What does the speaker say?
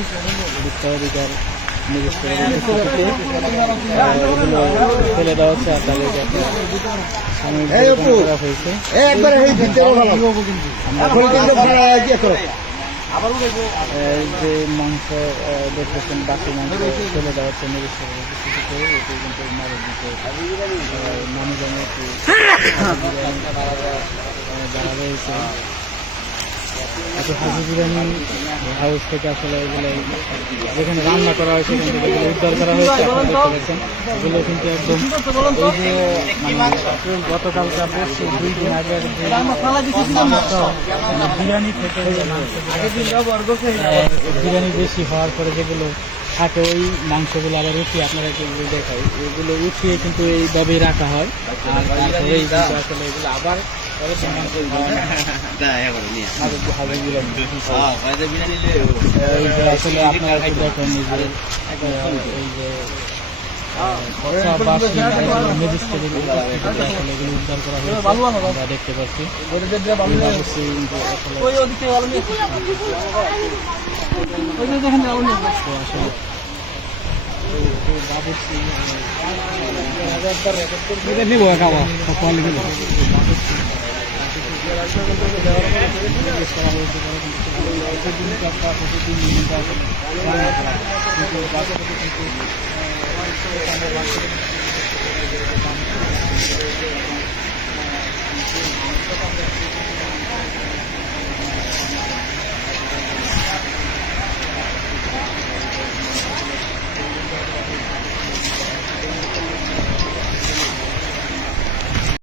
অধিকার নির্দেশ করে ফেলে দেওয়া হচ্ছে। আর তাদের করা হয়েছে। যে মাংস দেখতেছেন, বাকি মাংস ফেলে দেওয়া হচ্ছে নির্দেশ করে এটি কিন্তু মারের দিকে মানুষজনের যারা রয়েছে হাজি বিরিয়ানি হাউস থেকে আসলে এগুলো যেখানে রান্না করা হয় সেখান থেকে এগুলো উদ্ধার করা হয়েছে। আপনারা দেখতে পাচ্ছেন এগুলো কিন্তু একদম ওই যে গতকালকে 2 দিন আগে বিরিয়ানি থেকে বিরিয়ানি বেশি হওয়ার পরে যেগুলো থাকে ওই মাংসগুলো আবার উঠিয়ে আপনারা দেখাই, এগুলো উঠিয়ে কিন্তু এইভাবেই রাখা হয়। আর তারপরেই কিন্তু আসলে এগুলো আবার আসলে আপনারা দেখেন এই যে এগুলো উদ্ধার করা হয়েছে আমরা দেখতে পাচ্ছি।